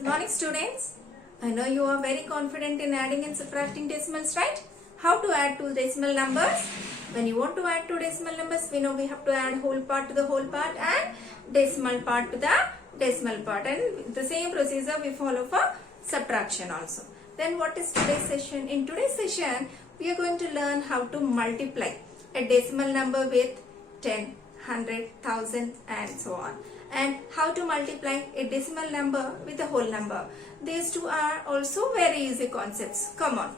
Good morning, students. I know you are very confident in adding and subtracting decimals, right? How to add two decimal numbers? When you want to add two decimal numbers, we know we have to add whole part to the whole part and decimal part to the decimal part. And the same procedure we follow for subtraction also. Then what is today's session? In today's session, we are going to learn how to multiply a decimal number with 10, 100, 1000 and so on. And how to multiply a decimal number with a whole number. These two are also very easy concepts. Come on.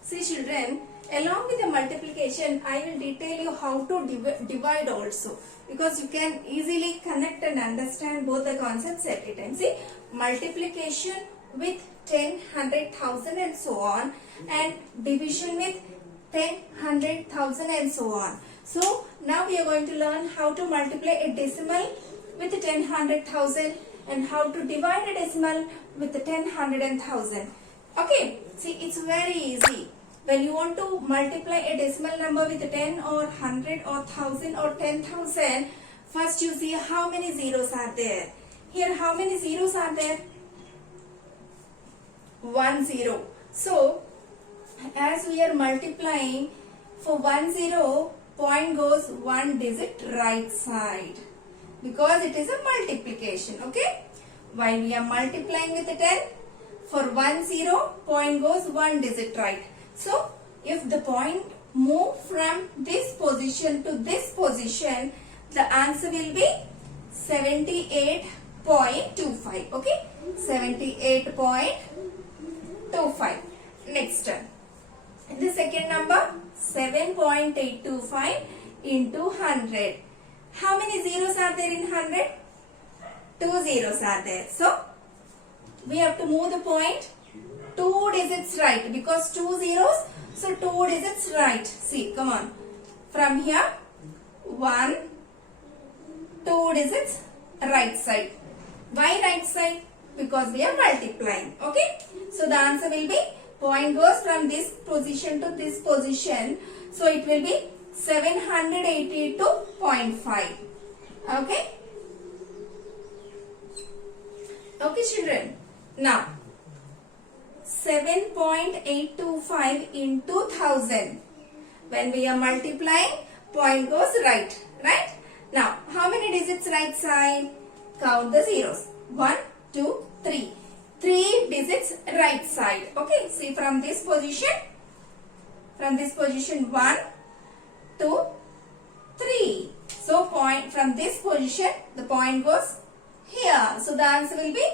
See children, along with the multiplication, I will detail you how to divide also. Because you can easily connect and understand both the concepts at a time. See, multiplication with 10, 100, 1000 and so on. And division with 10, 100, 1000 and so on. So, now we are going to learn how to multiply a decimal with 10, 100, 1000 and how to divide a decimal with 10, 100 and 1000. Okay, see it's very easy. When you want to multiply a decimal number with 10 or 100 or 1000 or 10,000, first you see how many zeros are there. Here how many zeros are there? 1 0. So, as we are multiplying for 1 0, point goes one digit right side because it is a multiplication. Okay, while we are multiplying with 10, for 1 0, point goes one digit right. So if the point move from this position to this position, the answer will be 78.25. Okay, 78.25. Next turn. The second number 7.825 into 100. How many zeros are there in 100? 2 zeros are there. So, we have to move the point 2 digits right because 2 zeros. So, 2 digits right. See, come on. From here, 1, 2 digits right side. Why right side? Because we are multiplying. Okay. So, the answer will be point goes from this position to this position. So, it will be 782.5. Okay. Okay, children. Now, 7.825 into 1000. When we are multiplying, point goes right. Right? Now, how many digits right side? Count the zeros. 1, 2, 3. 3 digits right side. Okay, see from this position 1, 2, 3. So point from this position, the point goes here. So the answer will be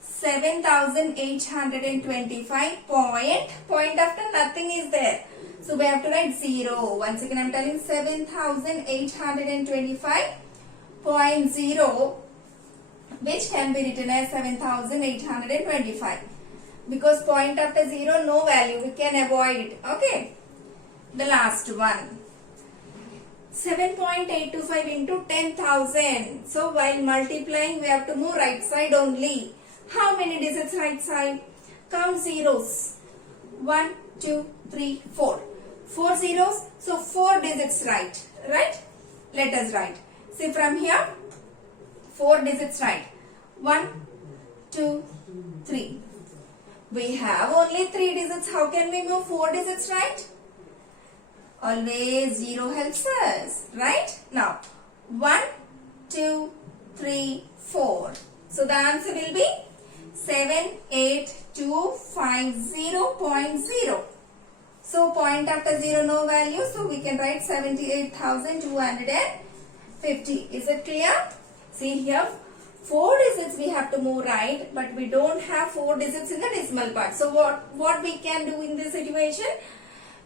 7825 point after nothing is there. So we have to write 0. Once again I am telling 7825.0, which can be written as 7825 because point after 0 no value, we can avoid it. Okay, the last one 7.825 into 10,000. So while multiplying we have to move right side only. How many digits right side? Count zeros. 1, 2, 3, 4. 4 zeros. So 4 digits right. Right? Let us write. See from here 4 digits right. 1, 2, 3. We have only 3 digits. How can we move 4 digits right? Always 0 helps us. Right? Now, 1, 2, 3, 4. So the answer will be 78250.0. So point after 0 no value. So we can write 78,250. Is it clear? See here 4 digits we have to move right, but we don't have 4 digits in the decimal part. So what we can do in this situation?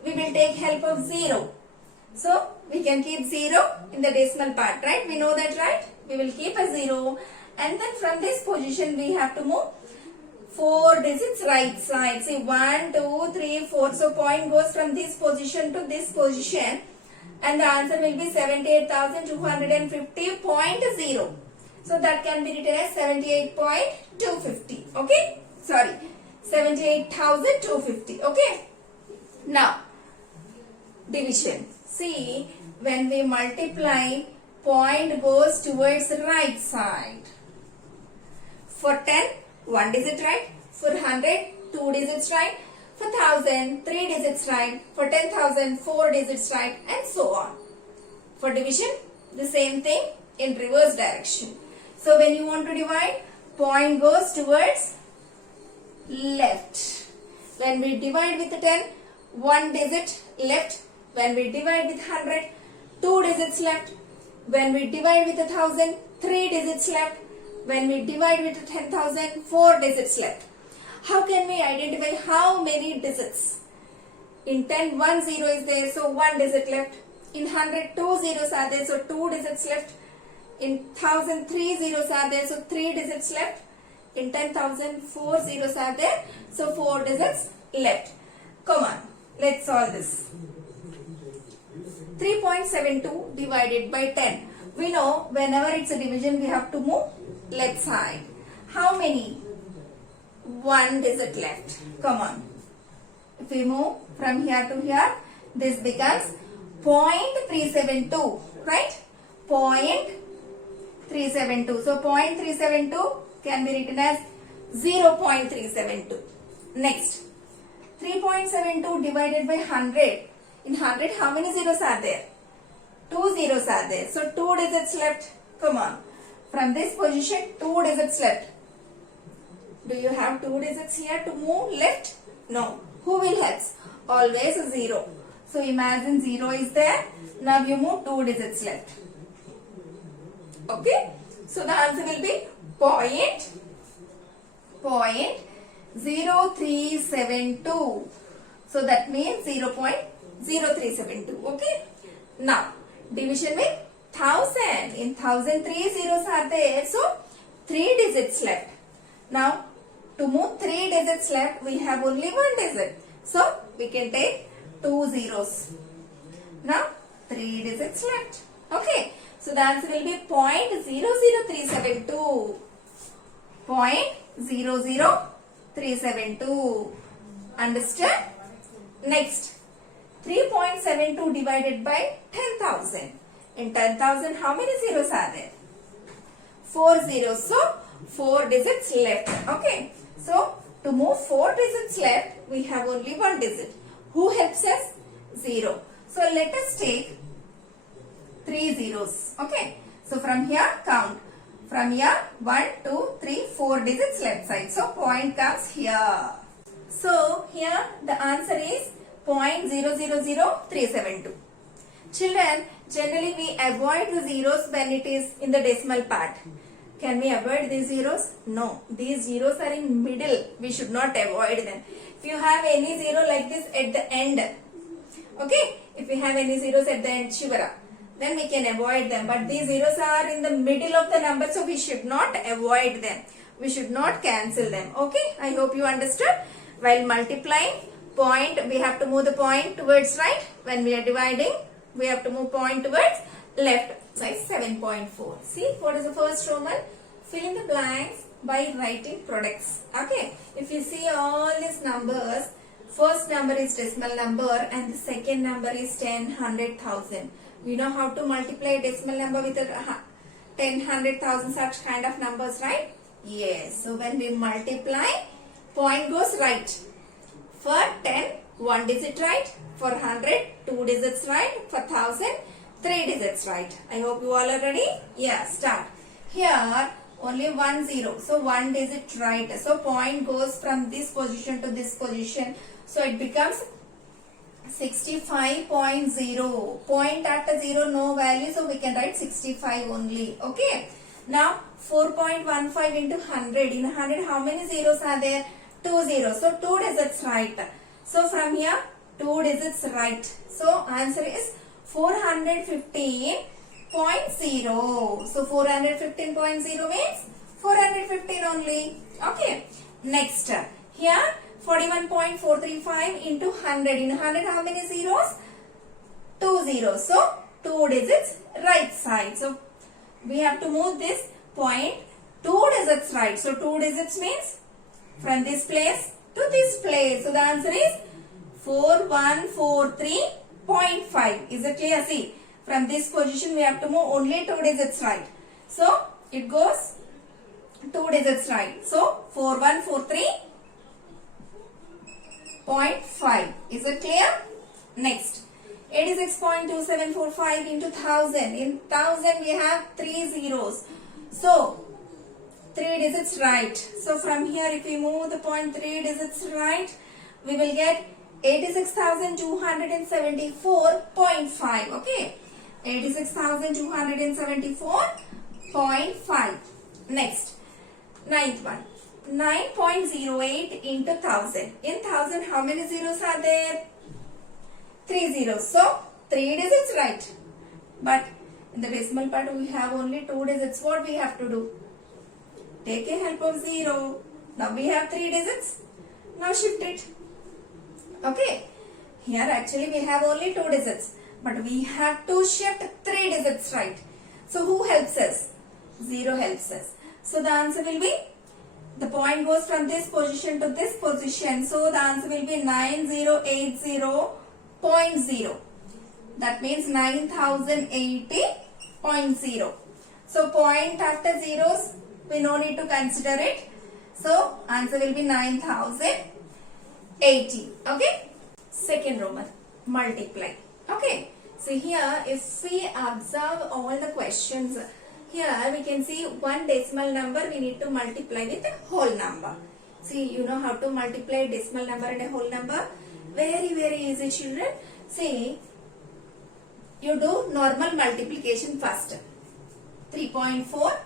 We will take help of 0. So we can keep 0 in the decimal part, right? We know that, right? We will keep a 0 and then from this position we have to move 4 digits right side. See 1, 2, 3, 4. So point goes from this position to this position and the answer will be 78,250.0. So that can be written as 78.250. Okay? Sorry. 78,250. Okay? Now, division. See, when we multiply, point goes towards right side. For 10, 1 digit right. For 100, 2 digits right. For 1000, 3 digits right. For 10,000, 4 digits right, and so on. For division, the same thing in reverse direction. So when you want to divide, point goes towards left. When we divide with 10, 1 digit left. When we divide with 100, 2 digits left. When we divide with 1000, 3 digits left. When we divide with 10,000, 4 digits left. How can we identify how many digits? In 10, 1 0 is there, so 1 digit left. In 100, 2 zeros are there, so 2 digits left. In 1000, 3 zeros are there, so 3 digits left. In 10,000, 4 zeros are there, so 4 digits left. Come on, let's solve this. 3.72 divided by 10. We know whenever it's a division, we have to move left side. How many? 1 digit left. Come on. If we move from here to here, this becomes 0.372, right? 0.372. So 0.372 can be written as 0.372. Next, 3.72 divided by 100. In 100, how many zeros are there? 2 zeros are there. So 2 digits left. Come on. From this position, 2 digits left. Do you have 2 digits here to move left? No. Who will help? Always a 0. So imagine 0 is there. Now you move 2 digits left. Okay. So the answer will be 0.0372. So that means 0.0372. Okay. Now division with 1000. In 1000, 3 zeros are there. So 3 digits left. Now to move 3 digits left, we have only 1 digit. So we can take 2 zeros. Now 3 digits left. Okay. So the answer will be 0.00372. 0.00372. Understand? Next, 3.72 divided by 10,000. In 10,000, how many zeros are there? 4 zeros. So 4 digits left. Okay. So to move 4 digits left, we have only 1 digit. Who helps us? 0. So let us take 3 zeros. Okay. So from here count. From here 1, 2, 3, 4 digits left side. So point comes here. So here the answer is 0.000372. Children, generally we avoid the zeros when it is in the decimal part. Can we avoid these zeros? No. These zeros are in middle. We should not avoid them. If you have any zero like this at the end, okay, if we have any zeros at the end, Shivara, then we can avoid them. But these zeros are in the middle of the number, so we should not avoid them. We should not cancel them. Okay, I hope you understood. While multiplying, point, we have to move the point towards right. When we are dividing, we have to move point towards left. Size 7.4. See, what is the first Roman? Fill in the blanks by writing products. Okay, if you see all these numbers, first number is decimal number and the second number is 10, 100,000. We know how to multiply a decimal number with a 10, 100,000, such kind of numbers, right? Yes. So when we multiply, point goes right. For 10, 1 digit right. For 100, 2 digits right. For 1000, 3 digits right. I hope you all are ready. Yeah, start. Here only 1 0. So 1 digit right. So point goes from this position to this position. So it becomes 65.0. Point after 0, no value. So we can write 65 only. Okay. Now 4.15 into 100. In 100, how many zeros are there? 2 zeros. So 2 digits right. So from here, 2 digits right. So answer is 415.0. So 415.0 means 415 only. Okay. Next, here 41.435 into 100. In 100, how many zeros? 2 zeros. So 2 digits right side. So we have to move this point 2 digits right. So 2 digits means from this place to this place. So the answer is 4143.5. Is it clear? See, from this position we have to move only 2 digits right. So it goes two digits right. So 4143.5. Is it clear? Next, 86.2745 into 1000. In 1000 we have 3 zeros. So 3 digits right. So from here if we move the point 3 digits right, we will get 86,274.5. Okay, 86,274.5. Next, ninth one, 9.08 into 1000. In 1000 how many zeros are there? 3 zeros. So 3 digits right. But in the decimal part we have only 2 digits. What we have to do? Take a help of 0. Now we have 3 digits. Now shift it. Okay. Here actually we have only 2 digits. But we have to shift 3 digits right. So who helps us? 0 helps us. So the answer will be, the point goes from this position to this position. So the answer will be 9080.0. That means 9080.0. So point after zeros, we no need to consider it. So answer will be 9080. Okay. Second Roman, multiply. Okay. So here if we observe all the questions, here we can see one decimal number we need to multiply with a whole number. See, you know how to multiply decimal number and a whole number? Very easy, children. See, you do normal multiplication first. 3.4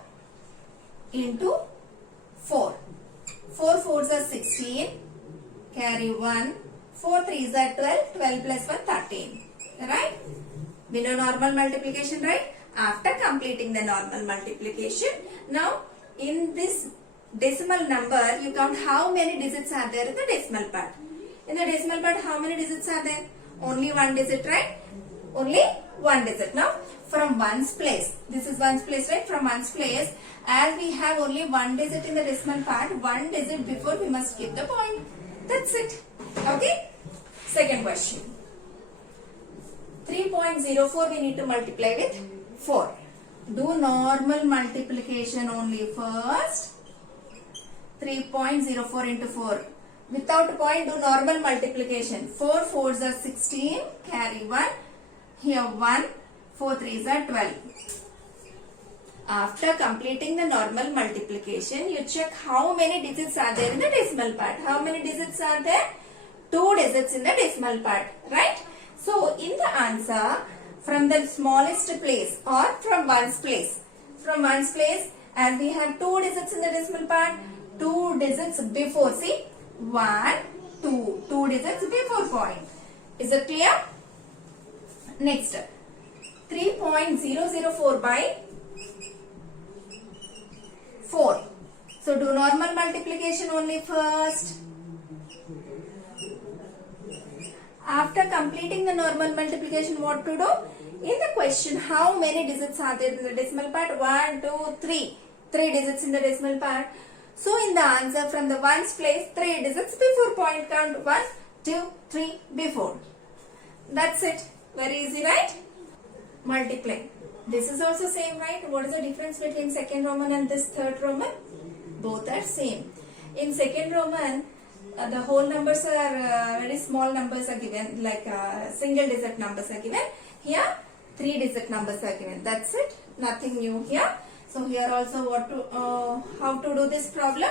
into 4. 4 fours are 16. Carry 1. 4 threes are 12. 12 plus 1, 13. Right? We know normal multiplication, right? After completing the normal multiplication, now in this decimal number, you count how many digits are there in the decimal part. In the decimal part, how many digits are there? Only one digit, right? Only one digit. Now, from ones place, this is ones place, right? From ones place, as we have only one digit in the decimal part, one digit before we must keep the point. That's it. Okay? Second question. 3.04 we need to multiply with 4. Do normal multiplication only first. 3.04 into 4. Without point, do normal multiplication. 4 fours are 16. Carry 1. Here 1. 4 threes are 12. After completing the normal multiplication, you check how many digits are there in the decimal part. How many digits are there? 2 digits in the decimal part. Right? So, in the answer, from the smallest place or from ones place. From ones place, as we have 2 digits in the decimal part, 2 digits before. See, 1, 2. 2 digits before point. Is it clear? Next, 3.004 by 4. So, do normal multiplication only first. After completing the normal multiplication, what to do? In the question, how many digits are there in the decimal part? 1, 2, 3. 3 digits in the decimal part. So, in the answer from the ones place, 3 digits before point count. 1, 2, 3 before. That's it. Very easy, right? Multiply. This is also same, right? What is the difference between second Roman and this third Roman? Both are same. In second Roman, the whole numbers are very small numbers are given, like single digit numbers are given. Here 3 digit numbers are given. That's it. Nothing new here. So here also what to how to do this problem?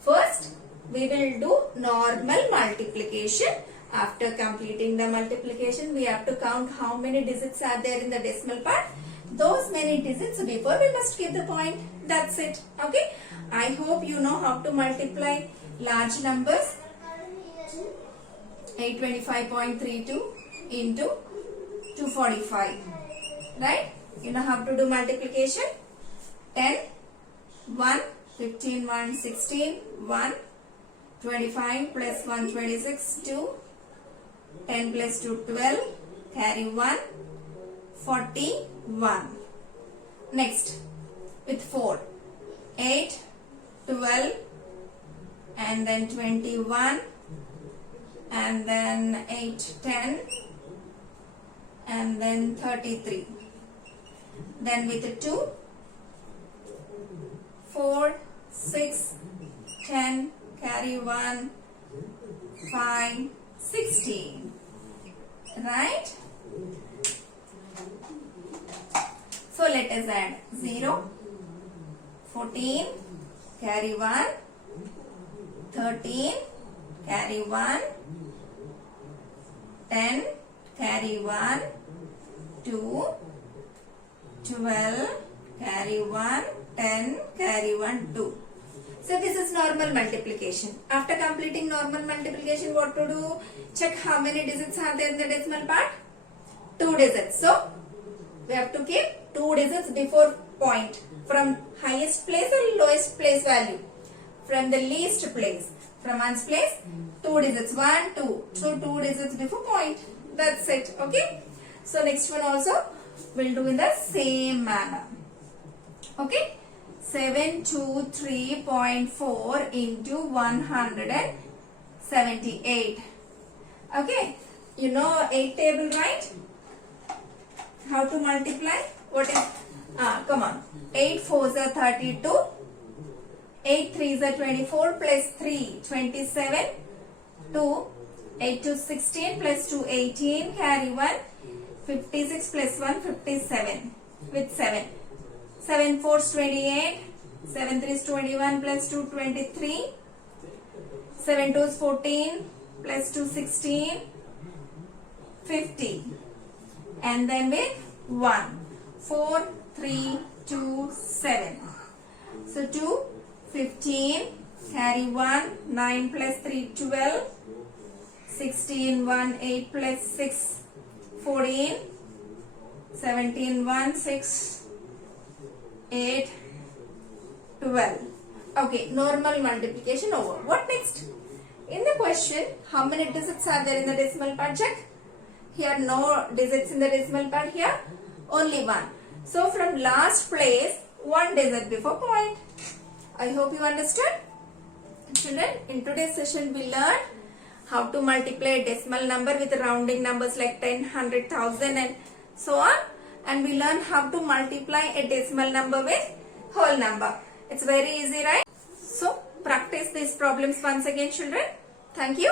First we will do normal multiplication. After completing the multiplication, we have to count how many digits are there in the decimal part. Those many digits before we must keep the point. That's it. Okay. I hope you know how to multiply large numbers. 825.32 into 245. Right? You know how to do multiplication. 10, 1, 15, 1, 16, 1, 25 plus 1, 26, 2, 10 plus 2, 12, carry 1, 41. Next, with 4, 8, 12, and then 21, and then 8, 10, and then 33. Then with 2, 4, 6, 10, carry 1, 5, 16. Right? So let us add 0, 14, carry 1, 13, carry 1, 10, carry 1, 2, 12, carry 1, 10, carry 1, 2. So this is normal multiplication. After completing normal multiplication, what to do? Check how many digits are there in the decimal part. 2 digits. So we have to keep 2 digits before point. From highest place or lowest place value. From the least place. From ones place, 2 digits. 1, 2. So 2 digits before point. That's it. Okay. So next one also we'll do in the same manner. Okay. 723.4 into 178. Okay. You know 8 table, right? How to multiply? What is? Come on. 8 4s are 32. 8 3s are 24 plus 3 27. 2 8 to 16 plus 2 18. Carry 1. 56 plus 1 57 with 7. 7 4s 28. 7 3s 21 plus 2 23. 7 2s 14 plus 2 16. 50. And then with 1. 4 3 2 7. So 2 15. Carry 1. 9 plus 3 12. 16 1 8 plus 6 14. 17 1 6 8 12. Okay, normal multiplication over. What next? In the question, how many digits are there in the decimal part? Check. Here no digits in the decimal part here. Only 1. So from last place, 1 digit before point. I hope you understood. Children, in today's session we learned how to multiply a decimal number with rounding numbers like 10, 100, 1000 and so on. And we learned how to multiply a decimal number with whole number. It's very easy, right? So practice these problems once again, children. Thank you.